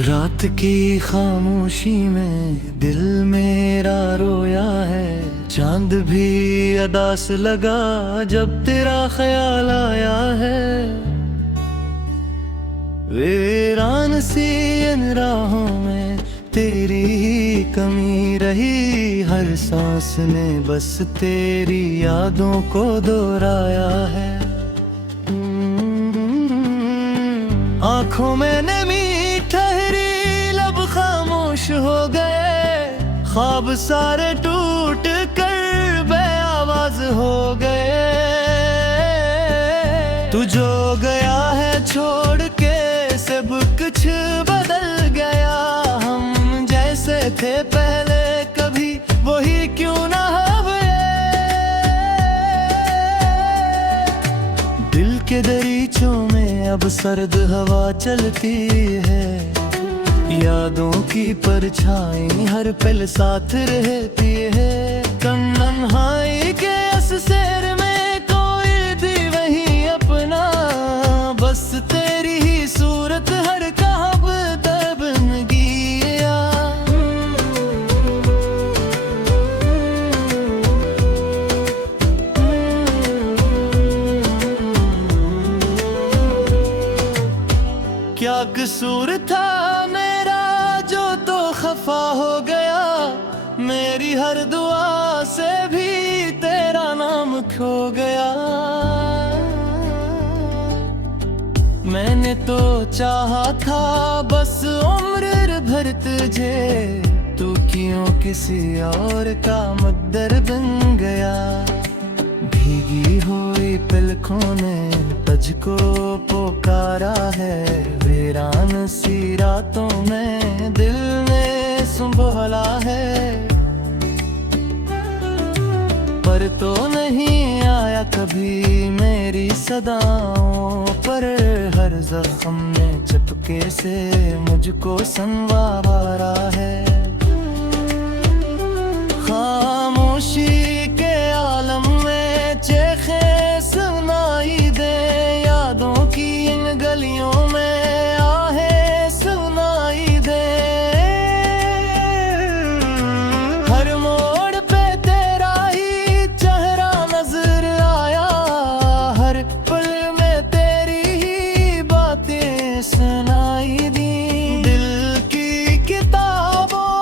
रात की खामोशी में दिल मेरा रोया है, चांद भी अदास लगा जब तेरा ख्याल आया है। वीरान सी इन राहों में तेरी ही कमी रही, हर सांस ने बस तेरी यादों को दोहराया है। आंखों में नमी ठहरी, लब खामोश हो गए, ख्वाब सारे टूट कर बेआवाज हो गए। तू जो गया है छोड़ के सब कुछ बदल गया, हम जैसे थे पहले कभी वही क्यों ना हुए। दिल के दरीचों में अब सर्द हवा चलती है, यादों की परछाई हर पल साथ रहती है। तन्हाई के इस शहर में कोई भी वही अपना, बस तेरी ही सूरत हर ख्वाब बन गया। क्या कसूर था मेरा जो तो खफा हो गया, मेरी हर दुआ से भी तेरा नाम खो गया। मैंने तो चाहा था बस उम्र भर तुझे, तू क्यों किसी और का मुद्दर बन गया। भीगी हुई पलकों ने तुझको पुकारा है, वीरान सी रातों में दिल ने संभाला है। पर तो नहीं आया कभी मेरी सदाओं पर, हर जख्म ने चुपके से मुझको संवारा है। खामोशी के आलम में चेखे सुनाई दे, यादों की इन गलियों में आहें सुनाई दे। हर मोड़ पे तेरा ही चेहरा नजर आया, हर पल में तेरी ही बातें सुनाई दी। दिल की किताबों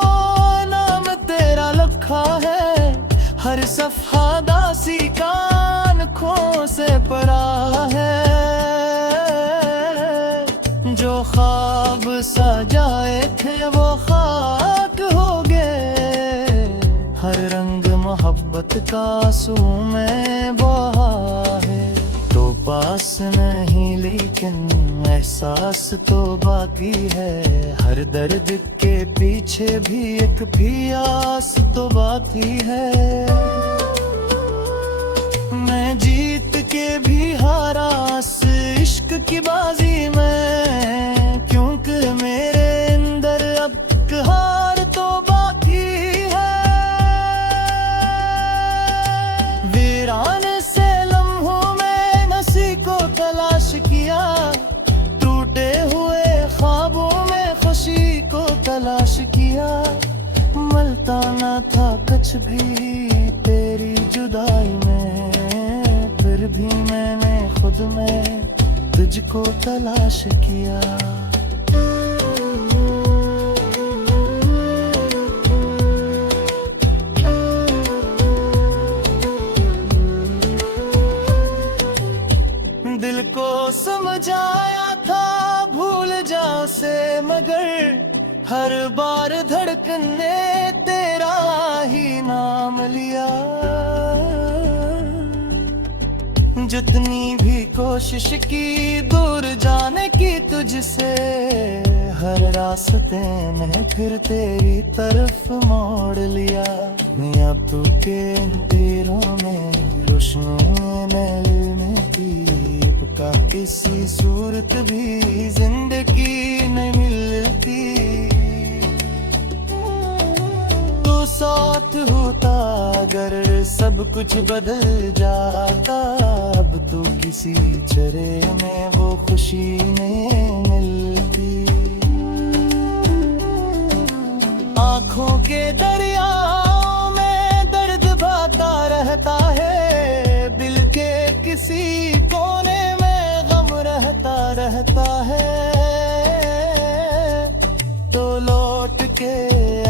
नाम तेरा लिखा है, हर सफ़ा दासी कानों से पढ़ा है। जो ख्वाब सजाए थे वो खाक हो गए, हर रंग मोहब्बत का आंसू में बहा है। तो पास नहीं लेकिन एहसास तो बाकी है, हर दर्द के पीछे भी एक भी आस तो बाकी है। मैं जीत के भी हारा इस इश्क की बाजी में, क्योंकि मेरे अंदर अब हार तो बाकी है। वीरान से लम्हों में नसी को तलाश किया, टूटे हुए ख्वाबों में खुशी को तलाश किया। मिलता ना था कुछ भी तेरी जुदाई में, फिर भी मैंने खुद में तुझको तलाश किया। दिल को समझाया था भूल जा से, मगर हर बार धड़कन ने तेरा ही नाम लिया। जितनी भी कोशिश की दूर जाने की तुझसे, हर रास्ते ने फिर तेरी तरफ मोड़ लिया। मियां तू के तीरों में रोशनी में दीप का किसी सूरत भी जिंदगी नहीं मिलती। तू अगर सब कुछ बदल जाता, अब तो किसी चरे में वो खुशी नहीं मिलती। आँखों के दरियाओं में दर्द बहता रहता है, दिल के किसी कोने में गम रहता है। तो लौट के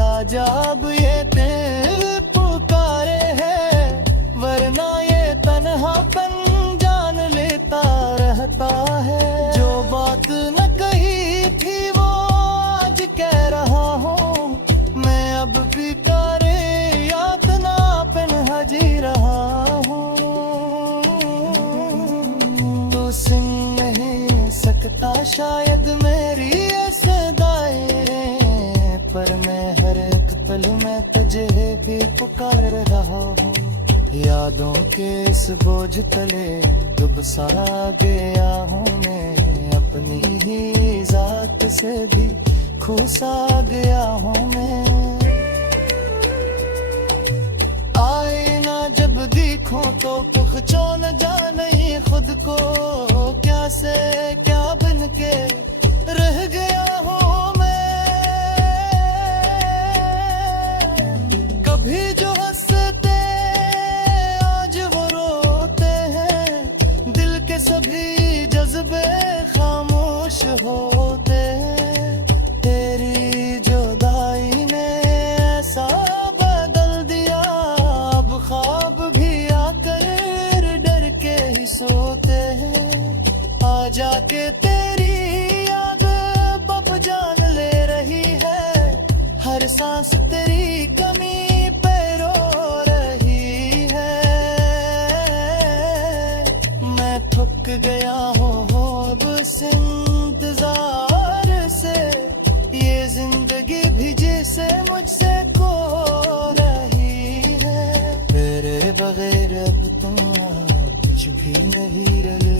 आजा, अब ये दिल पुकारे है, वरना ये तन्हापन जान लेता रहता है। जो बात न कही थी वो आज कह रहा हूँ, मैं अब भी तारे यातना पे जी रहा हूँ। तो सुन नहीं सकता शायद मेरी ये सदाएं, पर मैं हर एक पल में तुझे भी पुकार रहा हूँ। यादों के इस बोझ तले डूब सा गया हूँ मैं, अपनी ही जात से भी खो सा गया हूँ मैं। आईना जब देखूं तो पहचान न जाने खुद को, क्या से क्या बन के रह गया हूँ मैं। कभी जो हंसते आज वो रोते हैं, दिल के सभी जज्बे खामोश होते हैं। तेरी जुदाई ने ऐसा बदल दिया, अब ख्वाब भी आकर डर के ही सोते हैं। आ जाके तेरी याद पप जान ले रही है, हर सांस तेरी कमी पे रो रही है। मैं थक गया हूँ अब इस इंतजार से, ये जिंदगी भी जैसे मुझसे खो रही है। तेरे बगैर अब तुम कुछ भी नहीं रही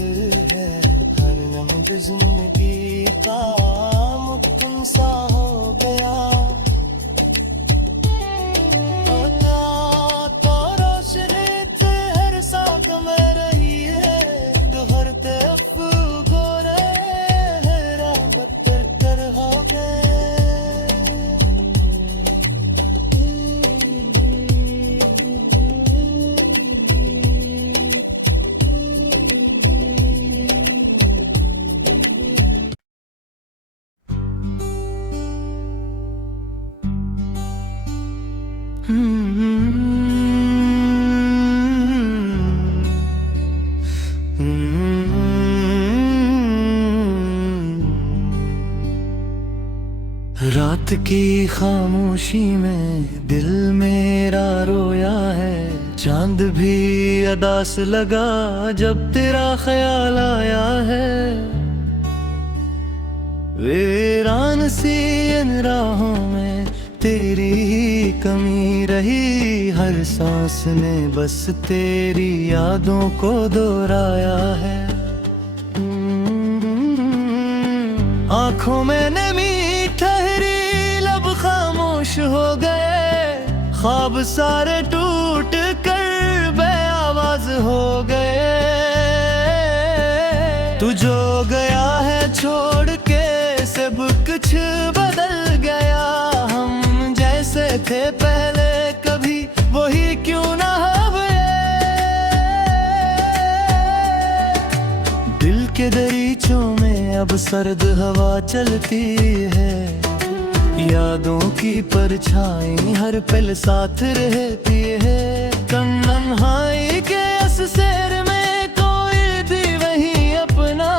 है, हर लम्हे जिंदगी का मुमकिन सा हो गया। तो रोशनी हर साथ में रही है, दोहरते अफ़गो रहे बदतर कर हो गए। रात की खामोशी में दिल मेरा रोया है, चांद भी अदास लगा जब तेरा ख्याल आया है। वीरान सी इन राहों में तेरी ही कमी रही, हर सांस ने बस तेरी यादों को दोहराया है। आंखों में नमी ठहरी, लब खामोश हो गए, ख्वाब सारे टूट कर बेआवाज हो गए। तू जो गया है छोड़ के सब कुछ बदल गया, हम जैसे थे पहले कभी वही क्यों ना हुए। दिल के दरीचों में अब सर्द हवा चलती है, यादों की परछाई हर पल साथ रहती है। तन्हाई के इस शहर में कोई भी वही अपना,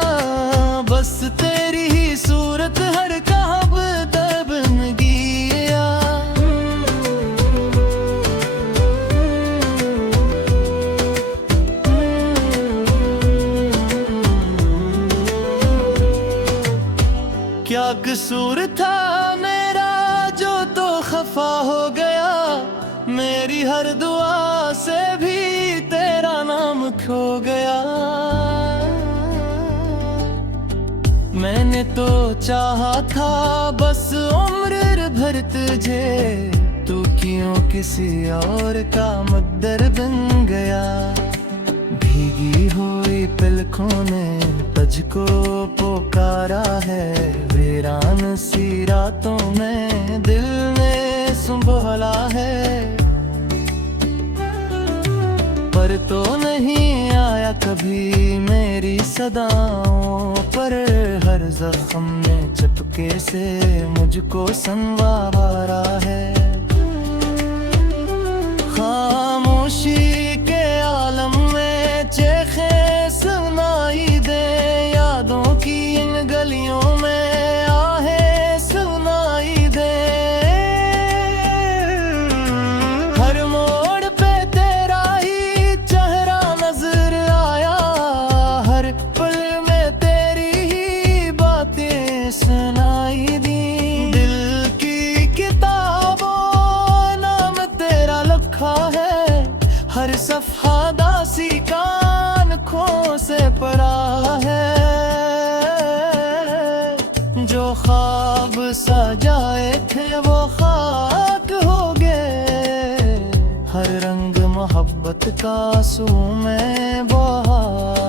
बस तेरी ही सूरत हर ख्वाब बन गया। क्या कसूर था मेरा जो तो खफा हो गया, मेरी हर दुआ से भी तेरा नाम खो गया। मैंने तो चाहा था बस उम्र भर तुझे, तू क्यों किसी और का मुद्दर बन गया। भीगी हुई पलकों ने तुझको पुकारा है, वीरान सी रातों में दिल ने संभाला है। पर तो नहीं आया कभी मेरी सदाओं पर, हर जख्म में चुपके से मुझको संवारा है। खामोशी के आलम में चेखे सुनाई दे, यादों की इन गलियों में आहें सुनाई दे। हर मोड़ पे तेरा ही चेहरा नजर आया, हर पल में तेरी ही बातें सुनाई दी। दिल की किताबों नाम तेरा लिखा है, हर सफ़ा दासी का आँखों से पड़ा है। जो ख्वाब सजाए थे वो खाक हो गए, हर रंग मोहब्बत का आंसू में बहा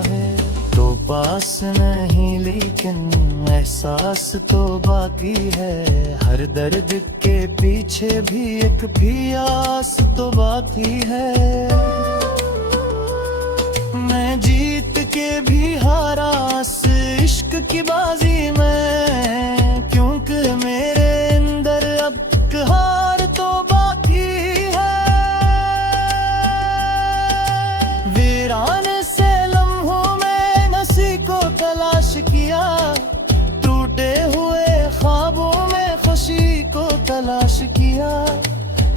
है। तो पास नहीं लेकिन एहसास तो बाकी है, हर दर्द के पीछे भी एक भी आस तो बाकी है। मैं जीत के भी हारा इस इश्क की बाजी में, क्योंकि मेरे अंदर अब हार तो बाकी है। वीरान से लम्हों में नसी को तलाश किया, टूटे हुए ख्वाबों में खुशी को तलाश किया।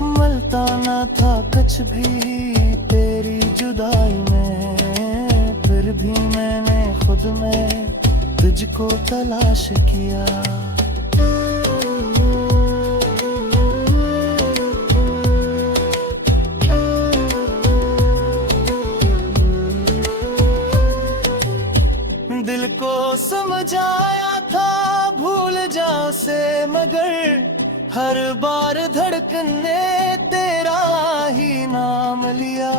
मलता ना था कुछ भी तेरी जुदाई में, फिर भी मैंने खुद में तुझको तलाश किया। दिल को समझाया था भूल जा से, मगर हर बार धड़कन ने तेरा ही नाम लिया।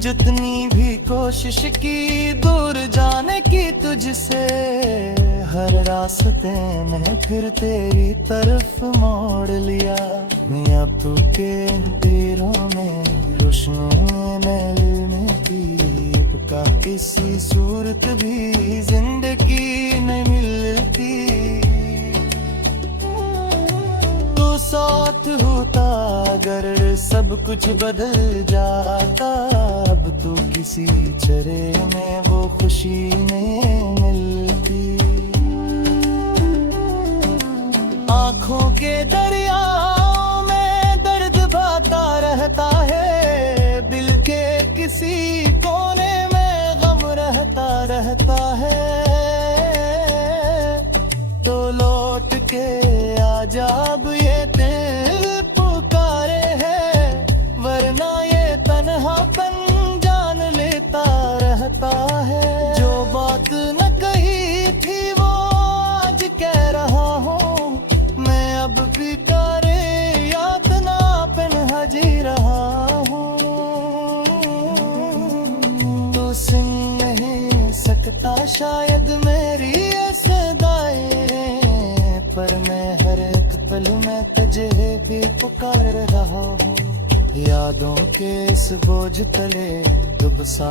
जितनी भी कोशिश की दूर जाने की तुझसे, हर रास्ते ने फिर तेरी तरफ मोड़ लिया। मियां तू के तीरों में रोशनी में दीप का किसी सूरत भी जिंदगी नहीं मिलती। तू साथ होता अगर सब कुछ बदल जाता, अब तो किसी चरे में वो खुशी नहीं मिलती। आँखों के दरियाओं में दर्द बहता रहता है, दिल के किसी कोने में गम रहता है। तो लौट के आजा, अब ये दिल पुकारे है, वरना ये तन्हापन जान लेता रहता है। जो बात न कही थी वो आज कह रहा हूँ, मैं अब भी तारे यातना पन्हा जी रहा हूँ। तो सुन नहीं सकता शायद मेरी सदाएं, पर मैं हर एक पल में तुझे भी पुकार रहा हूँ। यादों के इस बोझ तले डूब सा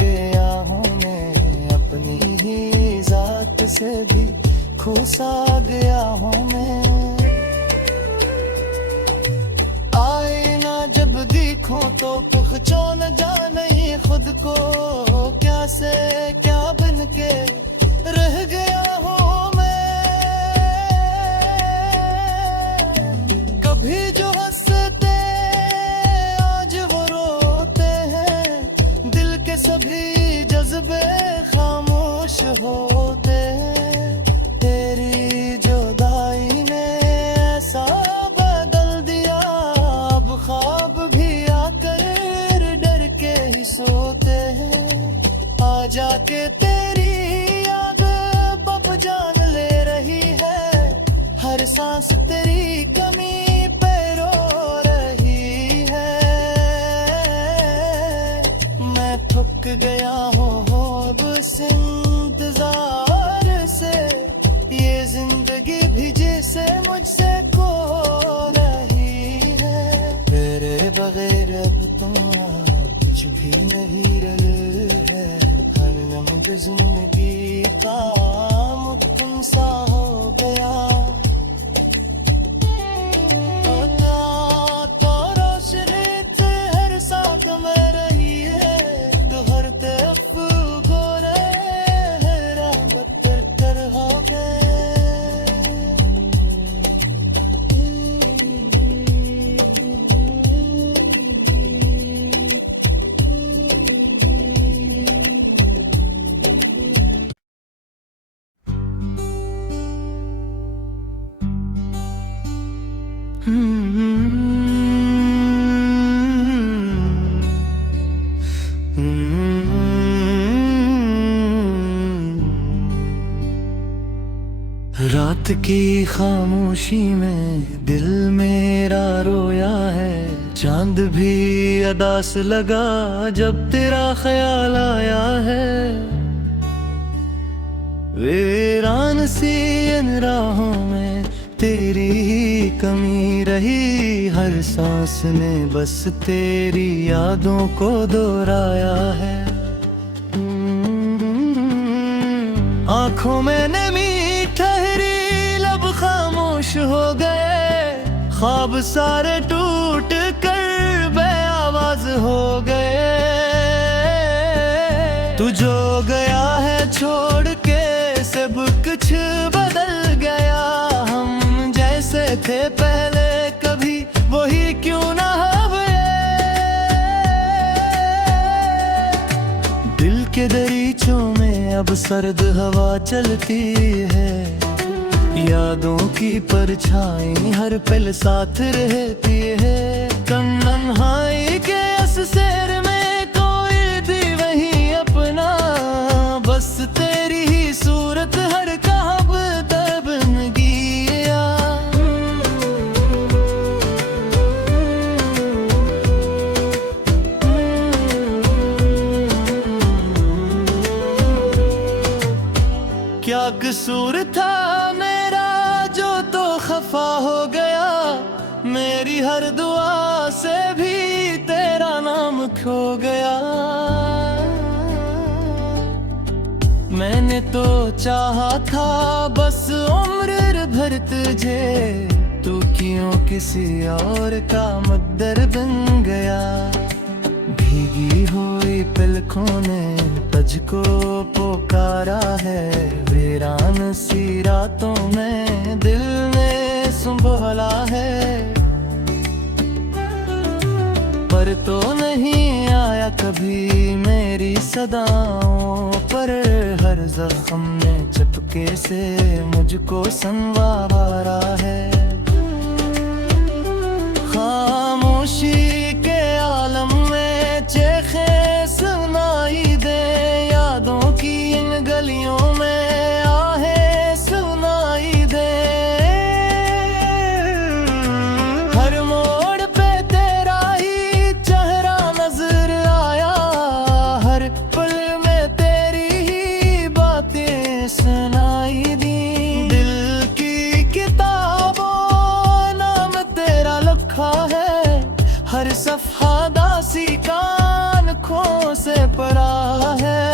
गया हूँ मैं, अपनी ही जात से भी खो सा गया हूँ मैं। आईना जब देखो तो पहचान जाने खुद को, क्या से क्या बन के रह गया हूँ मैं। कभी जो हंसते आज वो रोते हैं, दिल के सभी जज्बे खामोश होते हैं। तेरी जुदाई ने ऐसा बदल दिया, अब ख्वाब भी आकर डर के ही सोते हैं। आ जाके तेरी याद बब जान ले रही है, हर सांस तेरी से मुझसे खो रही है। तेरे बगैर अब तो कुछ भी नहीं रही है। हर लम्हे जिंदगी का मुमकिन सा हो गया। रात की खामोशी में दिल मेरा रोया है। चांद भी अदास लगा जब तेरा ख्याल आया है। वीरान सी इन राहों में तेरी ही कमी रही। हर सांस ने बस तेरी यादों को दोहराया है। आंखों में नमी ठहरी, लब खामोश हो गए। ख्वाब सारे टूट कर बेआवाज हो गए। तू जो गया है छोड़ के सब कुछ बदल गया। हम जैसे थे पहले कभी वही क्यों ना हुए। दिल के दरीचों में अब सर्द हवा चलती है। यादों की परछाई हर पल साथ रहती है। तन्हाई के असर में कोई थी वही अपना। बस तेरी ही सूरत हर ख्वाब बन गया। क्या कसूर था मेरा जो तो खफा हो गया। मेरी हर दुआ से भी तेरा नाम खो गया। मैंने तो चाहा था बस उम्र भर तुझे। तू क्यों किसी और का मुद्दर बन गया। भीगी हुई पलकों ने तुझको पुकारा है। वीरान सी रातों में दिल ने संभाला है। पर तो नहीं आया कभी मेरी सदाओं पर। हर जख्म ने चुपके से मुझको संवारा है। खामोशी के आलम में चेखे सुनाई दे। यादों की इन गलियों में आहें सुनाई दे। हर मोड़ पे तेरा ही चेहरा नजर आया। हर पल में तेरी ही बातें सुनाई दी। दिल की किताबों नाम तेरा लिखा है। हर सफ़ा दासी कान खो से पड़ा है।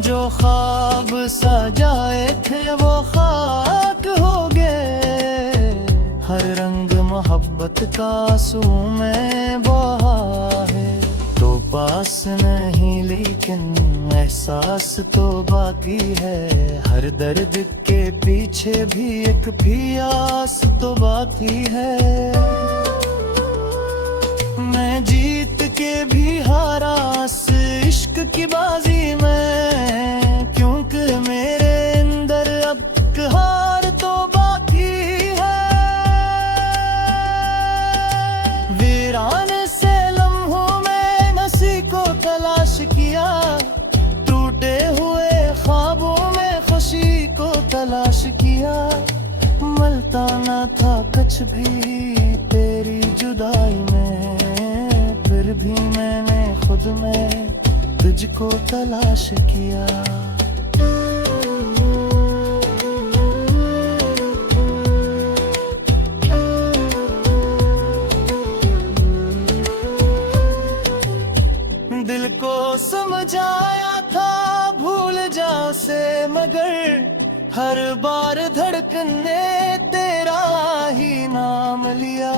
जो ख्वाब सजाए थे वो खाक हो गए। हर रंग मोहब्बत का आंसू में बहा है। तो पास नहीं लेकिन एहसास तो बाकी है। हर दर्द के पीछे भी एक प्यास तो बाकी है। मैं जीत के भी हारा इस इश्क की बाजी में। क्योंकि मेरे अंदर अब हार तो बाकी है। वीरान से लम्हों में नसी को तलाश किया। टूटे हुए ख्वाबों में खुशी को तलाश किया। मलता ना था कुछ भी तेरी जुदाई में। फिर भी मैंने खुद में तुझको तलाश किया। आया था भूल जा से, मगर हर बार धड़कन ने तेरा ही नाम लिया।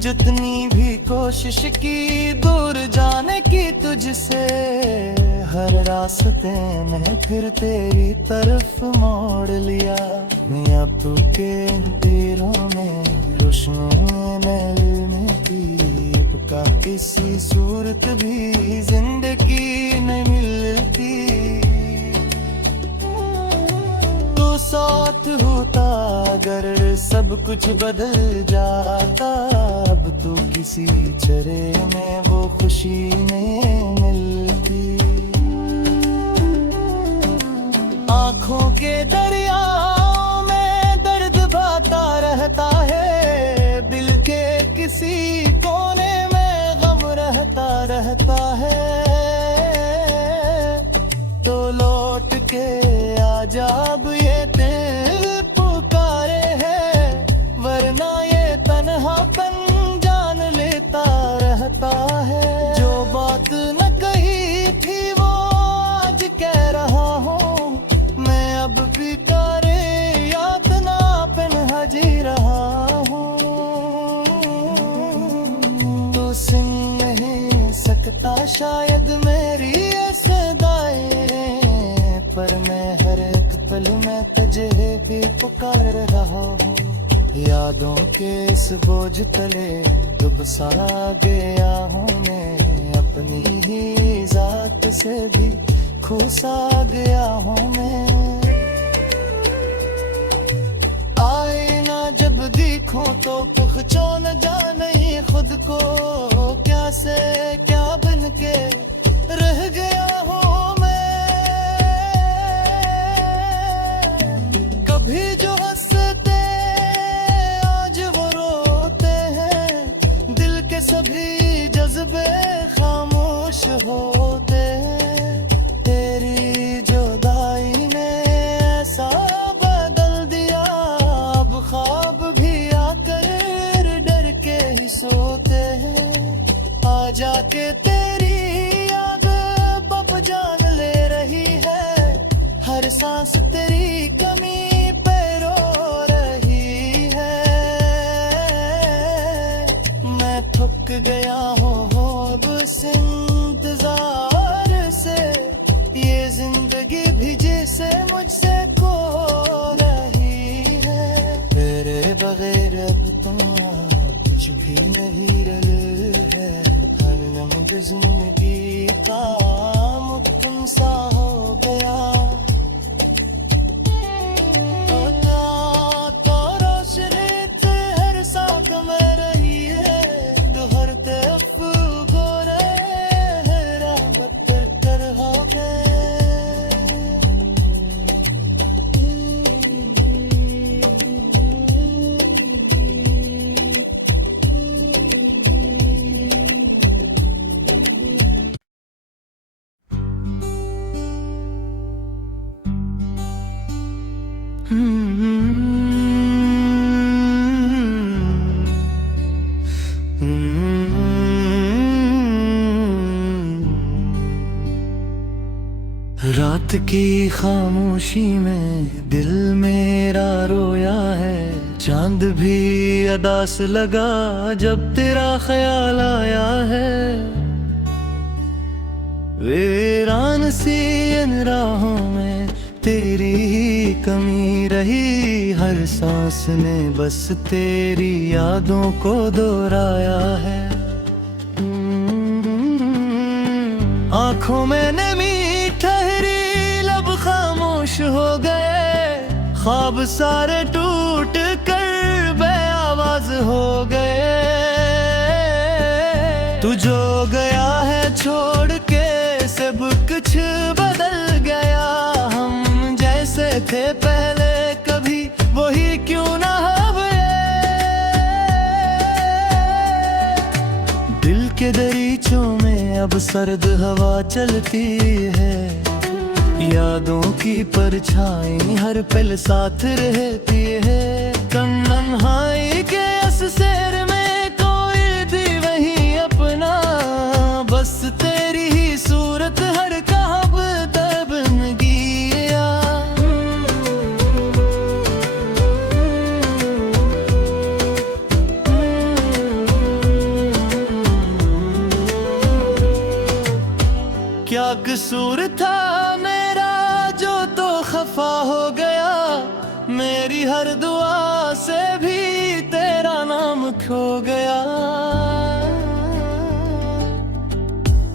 जितनी भी कोशिश की दूर जाने की तुझसे, हर रास्ते ने फिर तेरी तरफ मोड़ लिया। मियां तू के तीरों में रोशनी में थी, का किसी सूरत भी जिंदगी नहीं मिलती। तो साथ होता अगर सब कुछ बदल जाता, अब तो किसी चरे में वो खुशी नहीं मिलती। आँखों के दरियाओं में दर्द बहता रहता है, दिल के किसी कोने में गम रहता है। तो लौट के आजा, अब ये दिल पुकारे है, वरना ये तन्हापन जान लेता रहता है। जो बात न कही थी वो आज कह रहा हूँ, मैं अब भी तारे यातना पे जी रहा हूँ। तो सुन नहीं सकता शायद मेरी सदाएं, पर मैं हर एक पल में तुझे भी पुकार रहा हूँ। यादों के इस बोझ तले डूब सा गया हूँ मैं, अपनी ही जात से भी खो सा गया हूँ मैं। आईना जब देखूं तो पहचान जाने खुद को, क्या से क्या बन के रह गया हूँ मैं। कभी जो हंसते आज वो रोते हैं, दिल के सभी जज्बे खामोश होते हैं। तेरी जुदाई ने ऐसा बदल दिया, अब ख्वाब भी आकर डर के ही सोते हैं। आ जाके तेरी याद बब जान ले रही है, हर सांस तेरी कमी पे रो रही है। मैं थक गया हूँ अब इस इंतजार से, ये जिंदगी भी जैसे मुझसे खो रही है। तेरे बगैर अब तो कुछ भी नहीं रहे है, हर लम्हे जिंदगी का मुक्तम सा हो गया। तो रोशनी हर साथ में रही है, दोहरते अफ़गो रहे बदतर कर हो गए। रात की खामोशी में दिल मेरा रोया है, चांद भी अदास लगा जब तेरा ख्याल आया है। वीरान सी इन राहों में तेरी ही कमी रही, हर सांस ने बस तेरी यादों को दोहराया है। आँखों में नमी ठहरी, लब खामोश हो गए, ख्वाब सारे टूट कर बेआवाज हो गए। तू जो गया है छोड़ के सब कुछ बदल गया, हम जैसे थे पहले कभी वही क्यों ना हुए। दिल के दरीचों में अब सर्द हवा चलती है, यादों की परछाई हर पल साथ रहती है। तन्हाई के इस शहर में कोई भी वही अपना, बस क्या कसूर था मेरा जो तो खफा हो गया, मेरी हर दुआ से भी तेरा नाम खो गया।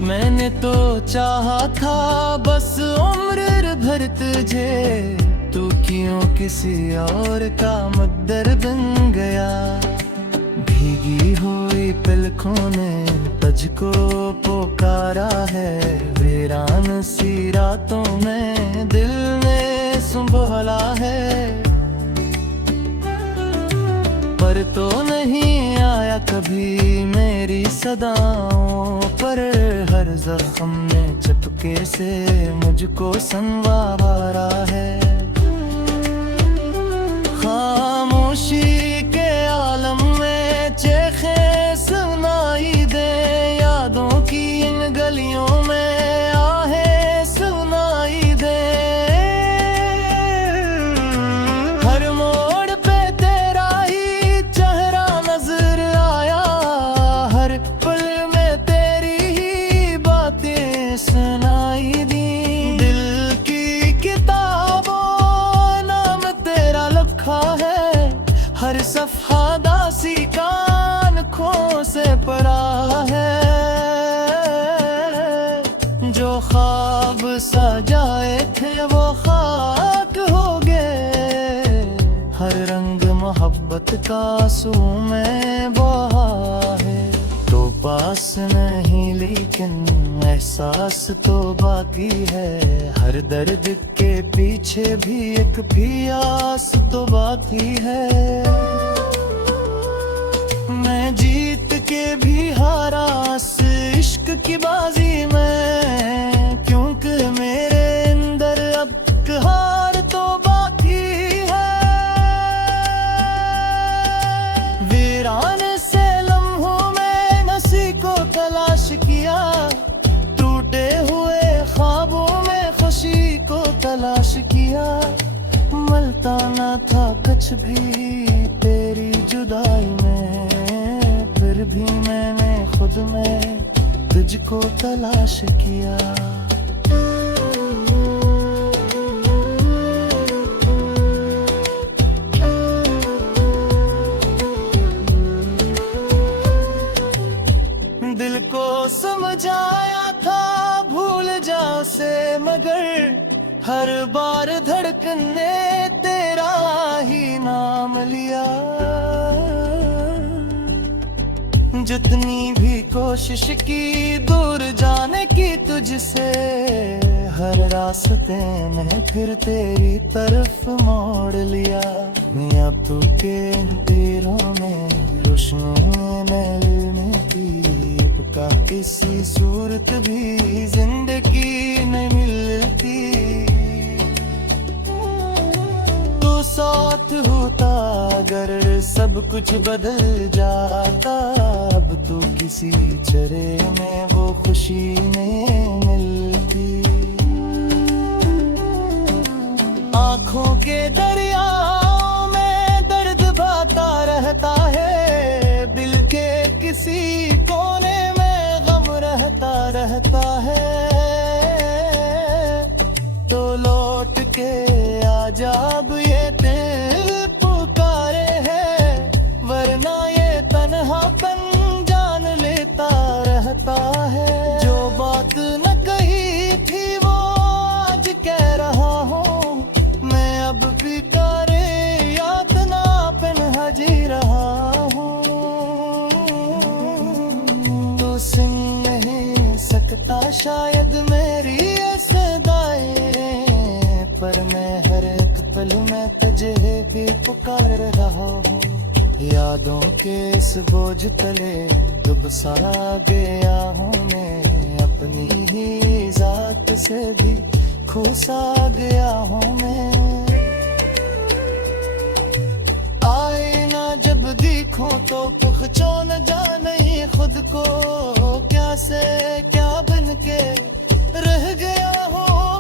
मैंने तो चाहा था बस उम्र भर तुझे, तू क्यों किसी और का मुद्दर बन गया। भीगी हुई पलकों ने तुझको पुकारा है, वीरान सी रातों में दिल ने संभाला है। पर तो नहीं आया कभी मेरी सदाओं पर, हर जख्म में चपके से मुझको संवारा है। खामोशी के आलम में चेखे सुनाई दे, यादों की इन गलियों में आहें सुनाई दे। हर मोड़ पे तेरा ही चेहरा नजर आया, हर पल में तेरी ही बातें सुनाई दी। दिल की किताबों नाम तेरा लिखा है, हर सफ़ा दासी कान खो से पड़ा है। जो ख्वाब सजाए थे वो खाक हो गए, हर रंग मोहब्बत का आंसू में बहा है। तो पास नहीं लेकिन एहसास तो बाकी है, हर दर्द के पीछे भी एक प्यास तो बाकी है। मैं जीत के भी हारा इस इश्क की बाजी में, क्योंकि मेरे अंदर अब हार तो बाकी है। वीरान से लम्हों में नसी को तलाश किया, टूटे हुए ख्वाबों में खुशी को तलाश किया। मलता ना था कुछ भी तेरी जुदाई में, फिर भी मैंने खुद में तुझको तलाश किया। दिल को समझाया था भूल जा से, मगर हर बार धड़कन ने तेरा ही नाम लिया। जितनी भी कोशिश की दूर जाने की तुझसे, हर रास्ते ने फिर तेरी तरफ मोड़ लिया। मियां तू के तीरों में रोशनी में दीप का किसी सूरत भी जिंदगी नहीं मिलती। तू साथ होता अगर सब कुछ बदल जाता, अब तो किसी चरे में वो खुशी नहीं मिलती। आँखों के दरियाओं में दर्द बहता रहता है, दिल के किसी कोने में गम रहता है। तो लौट के आजा, अब ये दिल पुकारे है, वरना ये तन्हापन जान लेता रहता है। जो बात न कही थी वो आज कह रहा हूँ, मैं अब भी तारे यातना पन्हा जी रहा हूँ। तो सुन नहीं सकता शायद मेरी ये सदाएं, पर मैं हर एक पल में तुझे भी पुकार रहा हूँ। यादों के इस बोझ तले डूब सा गया हूँ मैं, अपनी ही जात से भी खो सा गया हूँ मैं। आए ना जब देखो तो पहचान जाने खुद को, क्या से क्या बन के रह गया हूँ।